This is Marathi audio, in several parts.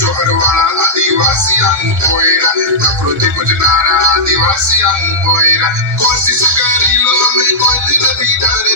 जोहरवाड़ा आदिवासी कोयरा प्रकृति गुजनारा आदिवासी कोयरा कोशिश करी लो हमें कोई दिल भी डरे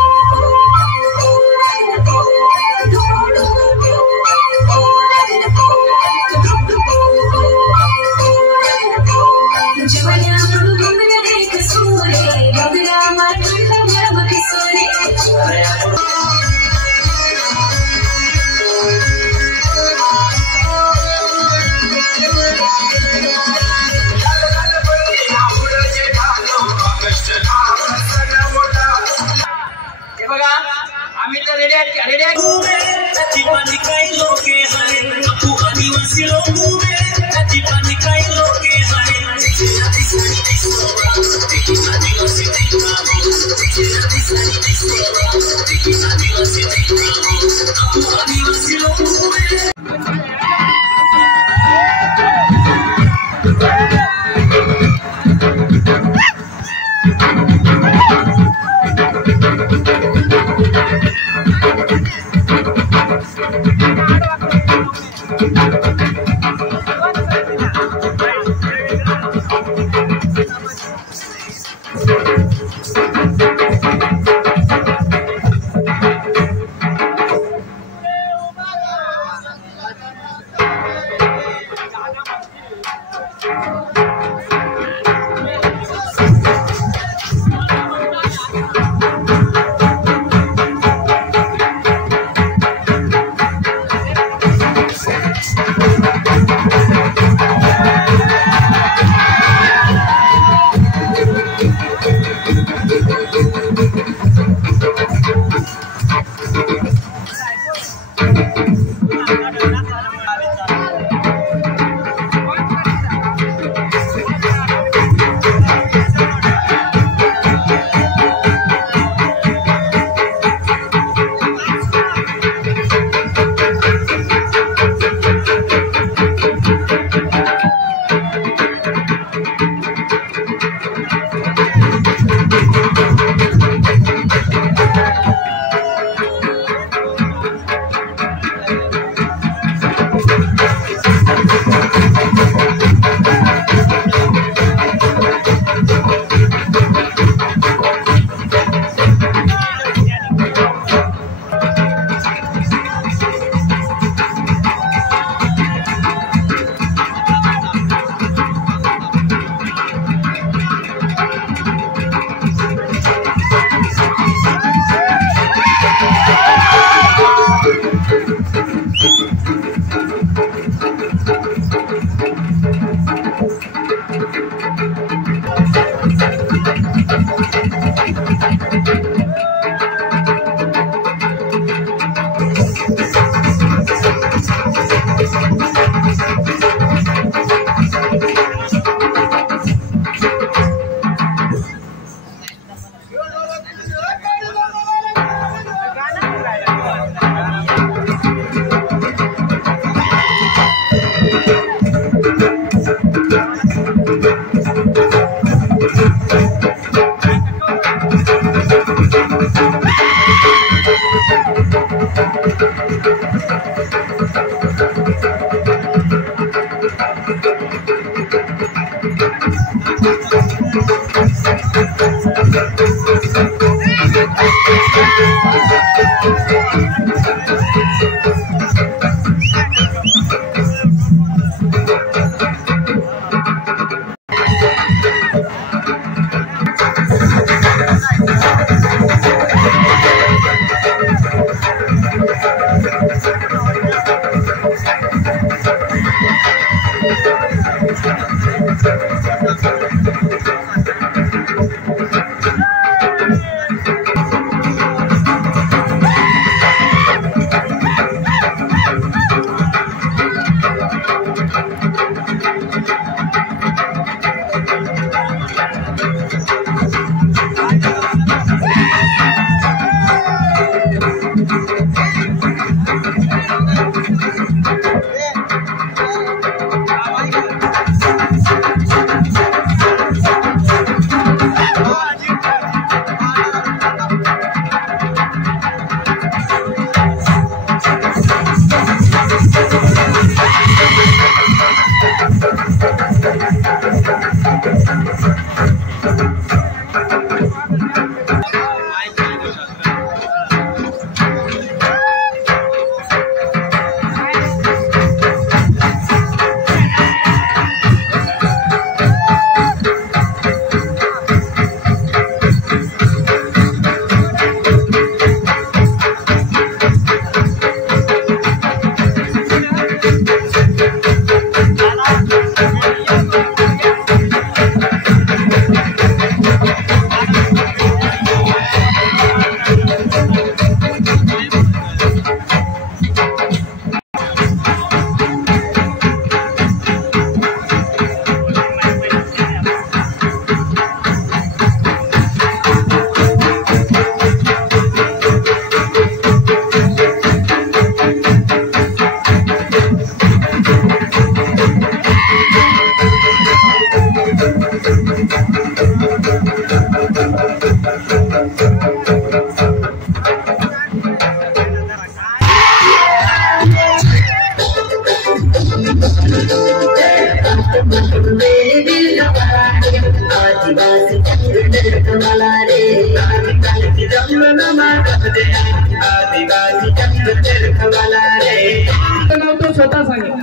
तो स्वतः सांगा.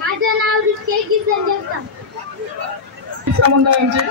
माझं नाव रित्के किसन जगताप. समुदायांचे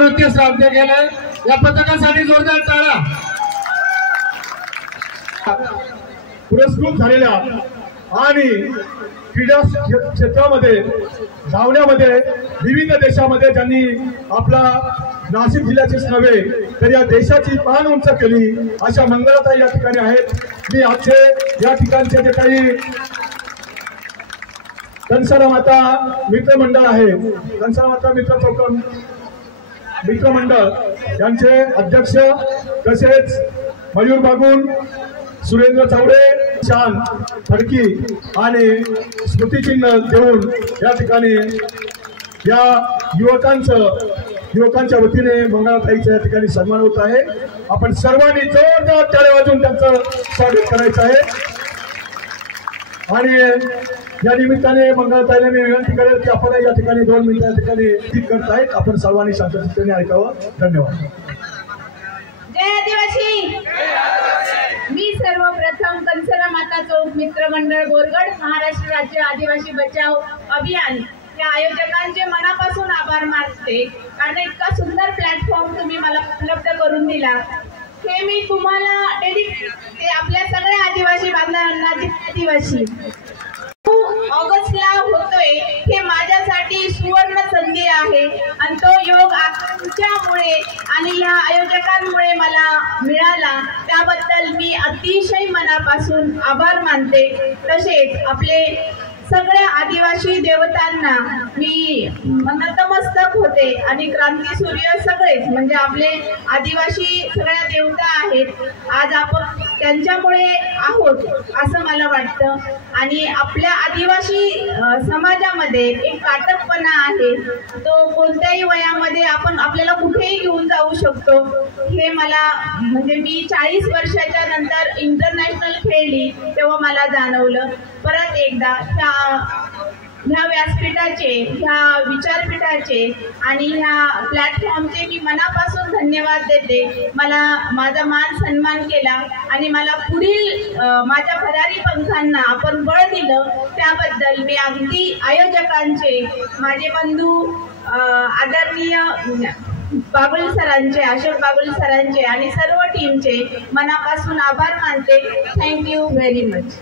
नृत्य साध्य केलंय. या पथकासाठी जोरदार टाळा. पुरस्कृत झालेल्या आणि क्रीडा क्षेत्रामध्ये धावण्यामध्ये विविध देशामध्ये ज्यांनी आपला नाशिक जिल्ह्याचीच नव्हे तर या देशाची मान उंच केली अशा मंगलाताई या ठिकाणी आहेत. मी आजचे या ठिकाणचे जे काही कंसारा माता मित्रमंडळ आहे, कंसारा माता मित्रमंडळ यांचे अध्यक्ष तसेच मयूर बागुल, सुरेंद्र चौडे, शान फडकी आणि स्मृतिचिन्ह देऊन या ठिकाणी या युवकांच्या वतीने मंगळाताईचा या ठिकाणी सन्मान होत आहे. आपण सर्वांनी जोरदार टाळ्या वाजवून त्यांचं स्वागत करायचं आहे. आणि या निमित्ताने मंगळाताईला मी विनंती करेल की आपण या ठिकाणी 2 मिनिटं या ठिकाणी ठीक करतायत, आपण सर्वांनी शांततेने ऐकावं. धन्यवाद. जय आदिवासी. मी सर्वप्रथम कंसारा माता चौक मित्रमंडळ बोरगड महाराष्ट्र राज्य आदिवासी बचाव अभियान या आयोजकांचे मनापासून आभार मानते, कारण इतका सुंदर प्लॅटफॉर्म तुम्ही मला उपलब्ध करून दिला. हे मी तुम्हाला ते आपल्या सगळ्या आदिवासी बांधवांना आदिवासी ऑगस्टला होतोय हे माझ्यासाठी सुवर्ण संधी आहे आणि तो योग आमच्यामुळे आणि या आयोजकांमुळे मला मिळाला. त्याबद्दल मी अतिशय मनापासून आभार मानते. तसेच आपले सगळ्या आदिवासी देवतांना मी नतमस्तक होते आणि क्रांती सूर्य सगळेच म्हणजे आपले आदिवासी सगळ्या देवता आहेत. आज आपण त्यांच्यामुळे आहोत असं मला वाटतं. आणि आपल्या आदिवासी समाजामध्ये एक काटकपणा आहे, तो कोणत्याही वयामध्ये आपल्याला कुठेही घेऊन जाऊ शकतो. हे मला म्हणजे मी 40 वर्षाच्या नंतर इंटरनॅशनल खेळली तेव्हा मला जाणवलं. परत एकदा ह्या व्यासपीठाचे, ह्या विचारपीठाचे आणि ह्या प्लॅटफॉर्मचे मी मनापासून धन्यवाद देते. मला माझा मान सन्मान केला आणि मला पुढील माझ्या भरारी पंखांना आपण बळ दिलं त्याबद्दल मी अगदी आयोजकांचे, माझे बंधू आदरणीय बागुल सरांचे, अशोक बागुल सरांचे आणि सर्व टीमचे मनापासून आभार मानते. Thank you very much.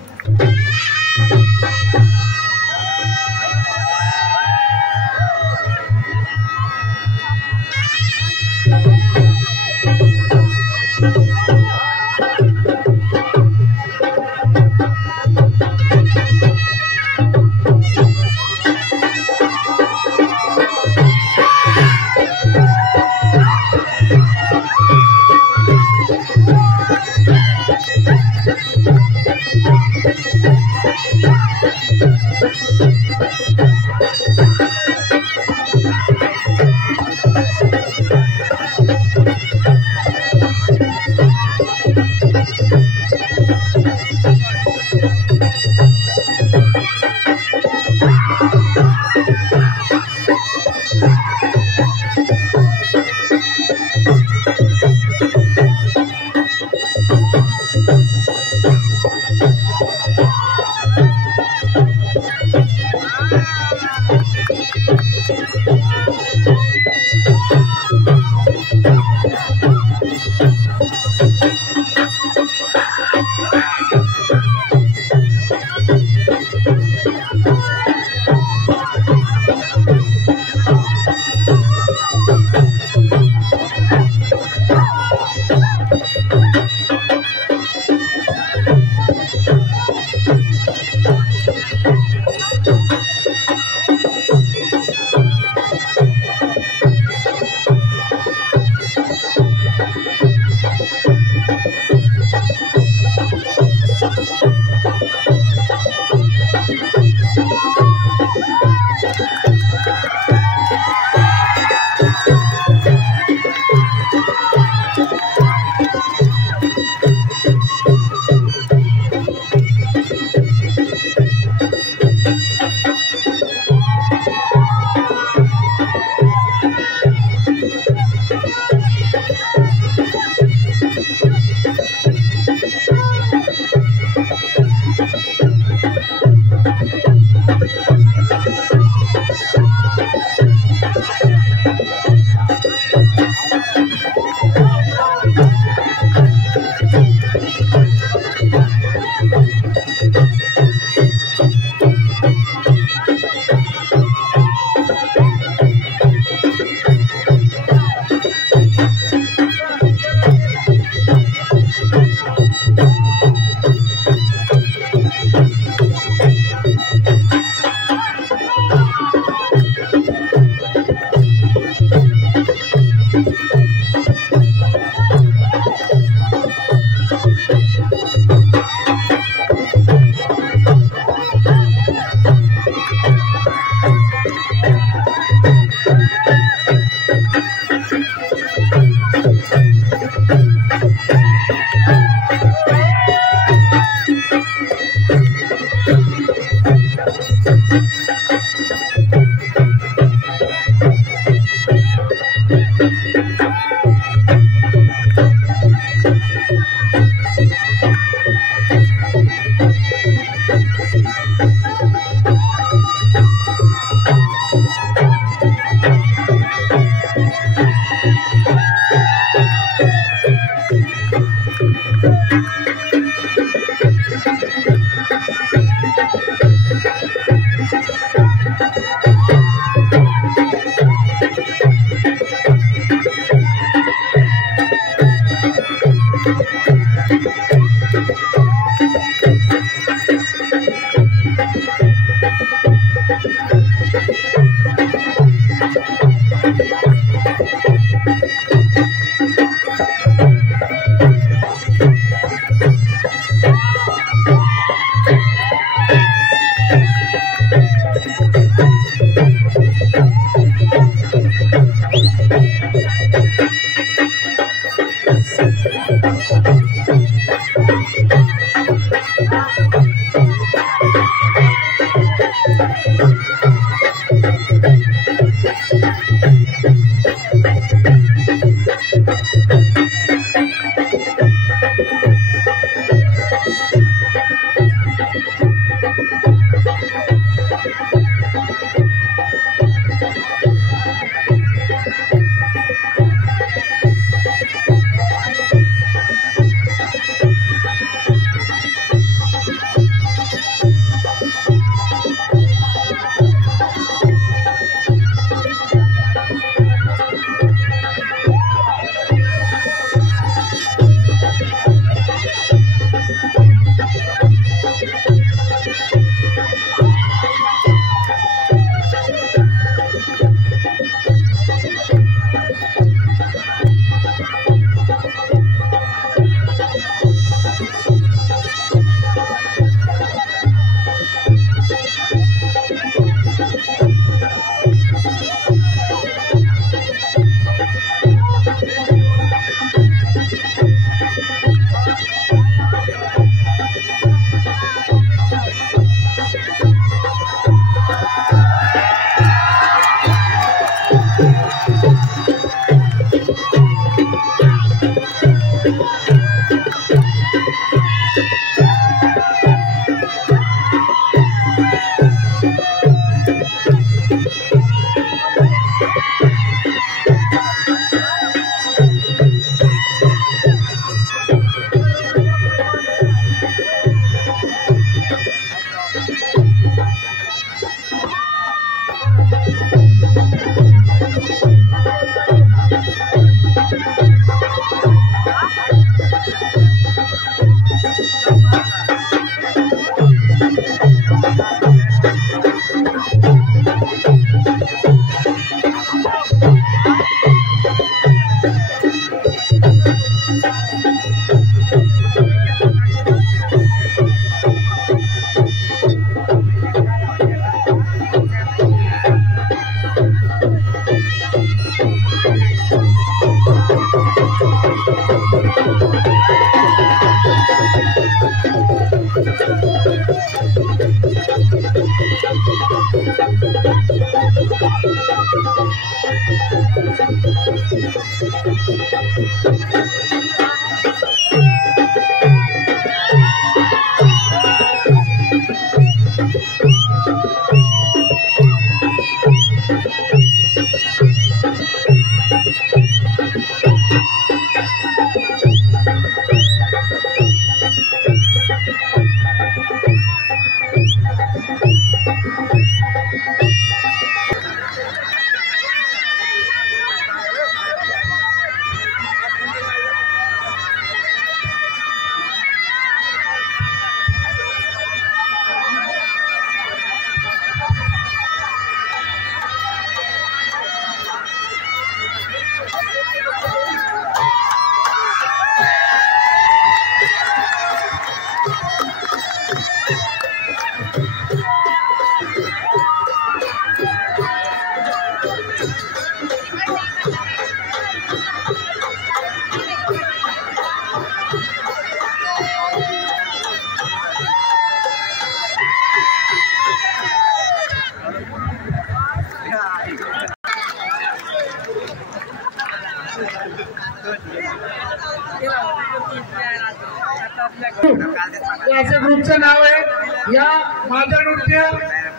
याचं ग्रुपचं नाव आहे या माझा नृत्य,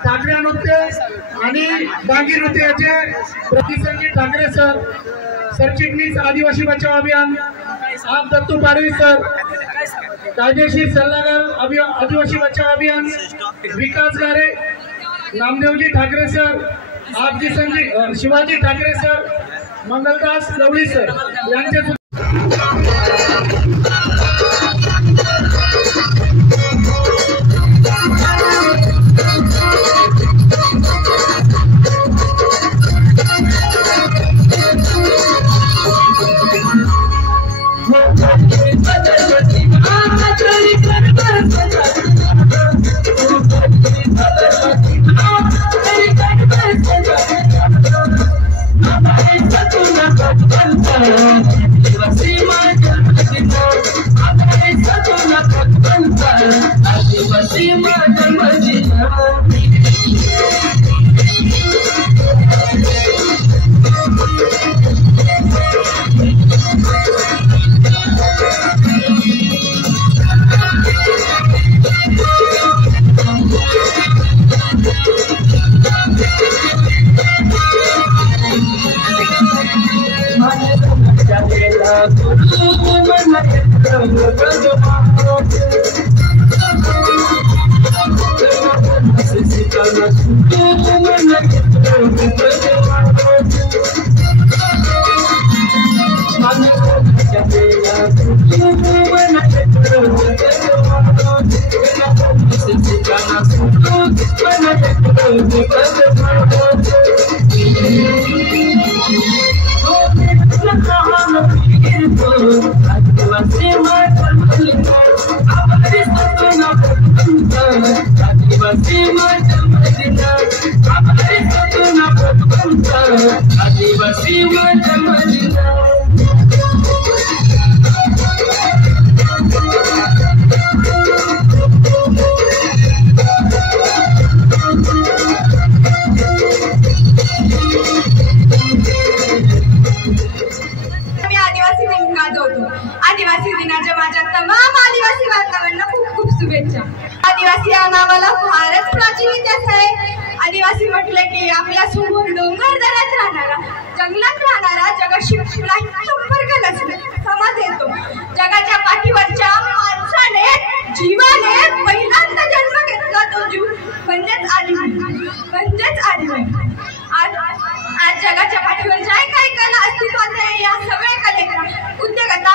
ठाकरे नृत्य आणि डांगी नृत्याचे प्रतिसंगी ठाकरे सर, सरचिटणीस आदिवासी बचाव अभियान आप दत्तू पाडवी सर, कायदेशीर सल्लागार आदिवासी बचाव अभियान विकास गारे, नामदेवजी ठाकरे सर, आपजी संजय शिवाजी ठाकरे सर, मंगलदास लवळी सर यांचे आदिवासी दिनाच्या माझ्या तमाम आदिवासी बांधवांना खूप खूप शुभेच्छा। आदिवासी या नावाला फारच प्राचीन इतिहास आहे। आदिवासी म्हटले की आपल्या समोर डोंगर दऱ्यात राहणारा, जंगलात राहणारा, जगाशी संपर्क नसणे समाज येतो। जगाच्या पाठीवरच्या माणसाने, जीवाने पहिल्यांदा जन्म घेतला तो जीव म्हणजेच आदिवासी। आज जगाच्या पाठीवर ज्या काही कला अस्तित्वात आहे या सगळ्या कलेचा उद्योगता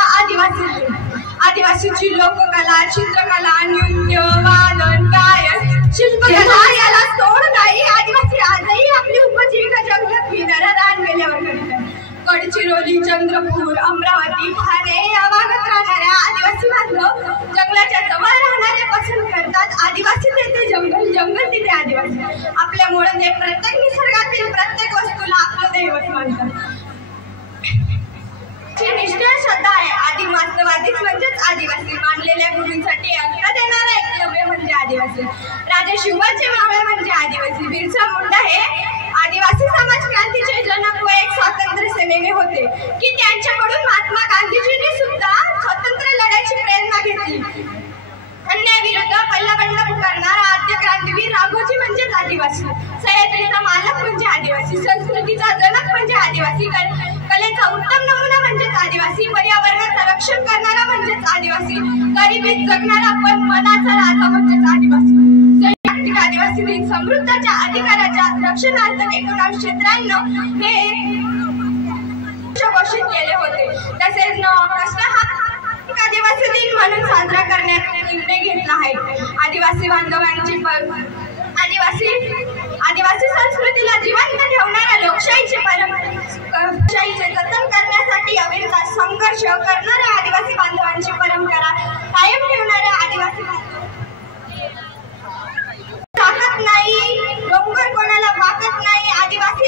आदिवासीची लोककला, चित्रकला, नृत्य, वादन, गायन, शिल्पकला याला तोड नाही। आदिवासी आजही आपली उपजीविका जंगलात फिरणाऱ्या रानवेल्यावर करतात। गडचिरोली, चंद्रपूर, अमरावती, ठाणे या भागात राहणाऱ्या आदिवासी बांधव जंगलाच्या जवळ राहणारे पसंत करतात। आदिवासी तेथे जंगल, जंगल तिथे आदिवासी। आपल्यामुळे ते प्रत्येक निसर्गातील प्रत्येक वस्तूला आपलं दैवत मानतात। निष्ठा श्रद्धा आहे। आदि मानववादीच म्हणजेच आदिवासी। मानलेल्या गुरूंसाठी अंक देणारा एकलव्य म्हणजे आदिवासी। राजे शिवाजी मावळे म्हणजे आदिवासी। बिरसा मुंडा हे आदिवासी समाज क्रांतीचे जनक व एक स्वातंत्र्य सेनानी होते की त्यांच्याकडून महात्मा गांधीजींनी सुद्धा स्वातंत्र्य लढ्याची प्रेरणा घेतली। अन्यायाविरुद्ध पल्लाबंड पुकारणारा आद्य क्रांतीवीर राघोजी म्हणजेच आदिवासी। सह्याद्रीचा मालक म्हणजे आदिवासी। संस्कृतीचा जनक म्हणजे आदिवासी। कलेचा उत्तम नमुना म्हणजेच आदिवासी। पर्यावरणाचं रक्षण करणारा म्हणजेच आदिवासी। गरिबीत जगणारा पण मनाचा राजा म्हणजेच आदिवासी। जागतिक आदिवासी दिन समृद्धच्या अधिकाराच्या रक्षणार्थ 1993 हे घोषित केले होते। तसेच 9 ऑगस्ट हा आदिवासी दिन म्हणून साजरा करण्याचा निर्णय घेतला आहे। आदिवासी बांधवांची आदिवासी संस्कृतीला जिवंत ठेवणाऱ्या लोकशाहीचे जतन करण्यासाठी अविरत संघर्ष करणाऱ्या आदिवासी बांधवांची परंपरा कायम ठेवणाऱ्या आदिवासी ताकद नाही, डोंगर कोणाला वाकत नाही। आदिवासी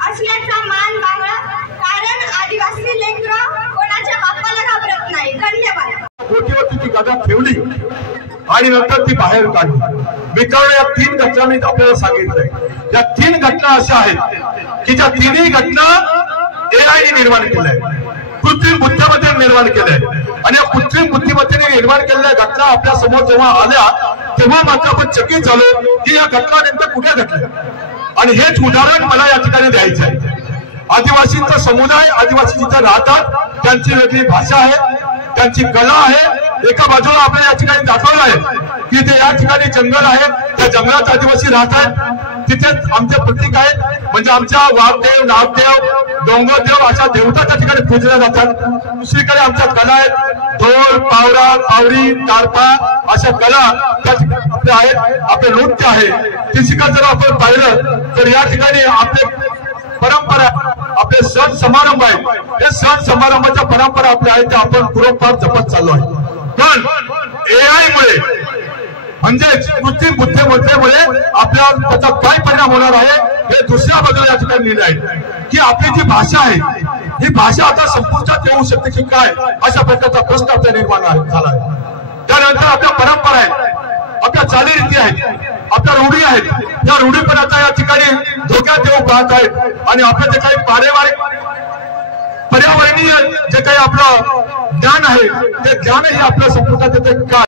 असल्याचा मान बाळगा, कारण आदिवासी लेकरं कोणाच्या बापाला घाबरत नाही। धन्यवाद। कोटीवरती ती गदा ठेवली आणि नंतर ती बाहेर काढली. मित्रांनो, या 3 घटना मी आपल्याला सांगितलंय. या 3 घटना अशा आहेत की ज्या तिन्ही घटना AI ने निर्माण केल्या, कृत्रिम बुद्धिमत्तेने निर्माण केलंय. आणि या कृत्रिम बुद्धिमत्तेने निर्माण केलेल्या घटना आपल्या समोर जेव्हा आल्या तेव्हा मात्र आपण चकित झालो की या घटना नेमक्या कुठे घडल्या. आणि हेच उदाहरण मला या ठिकाणी द्यायचं आहे. आदिवासींचा समुदाय, आदिवासी जिथे राहतात त्यांची वेगळी भाषा आहे, त्यांची कला आहे. एका बाजूला आपण या ठिकाणी दाखवलं आहे की ते या ठिकाणी जंगल आहे, त्या जंगलात आदिवासी राहत आहेत. तिथेच आमचे प्रतीक आहेत, म्हणजे आमच्या वाघदेव, नागदेव, डोंगरदेव अशा देवता त्या ठिकाणी पूजल्या जातात. दुसरीकडे आमच्या कला आहेत, ढोल, पावरा, पावरी, तारपा अशा कला त्या ठिकाणी आपल्या आहेत. आपले नृत्य आहे. तिसरीकडे जर आपण पाहिलं तर या ठिकाणी आपले परंपरा, आपले सण समारंभ आहेत. हे सण समारंभाच्या परंपरा आपल्या आहेत त्या आपण पूर्वपार जपत चाललो आहे. पण AI मुळे म्हणजेच कृत्रिम बुद्धिमत्तेमुळे आपल्याला त्याचा काय परिणाम होणार आहे हे दुसऱ्या बाजूला या ठिकाणी लिहिलं आहे की आपली जी भाषा आहे ही भाषा आता संपुष्टात येऊ शकते की काय, अशा प्रकारचा प्रश्न आपल्या निर्माण झाला आहे. त्यानंतर आपल्या परंपरा आहेत, आपल्या चालीरीती आहेत, आपल्या रूढी आहेत. या रूढी पण आता या ठिकाणी धोक्यात येऊ पाहत आहेत. आणि आपलं जे काही पारिवारिक पर्यावरणीय जे काही आपलं ज्ञान आहे ते ज्ञानही आपल्या संपुष्टात येते का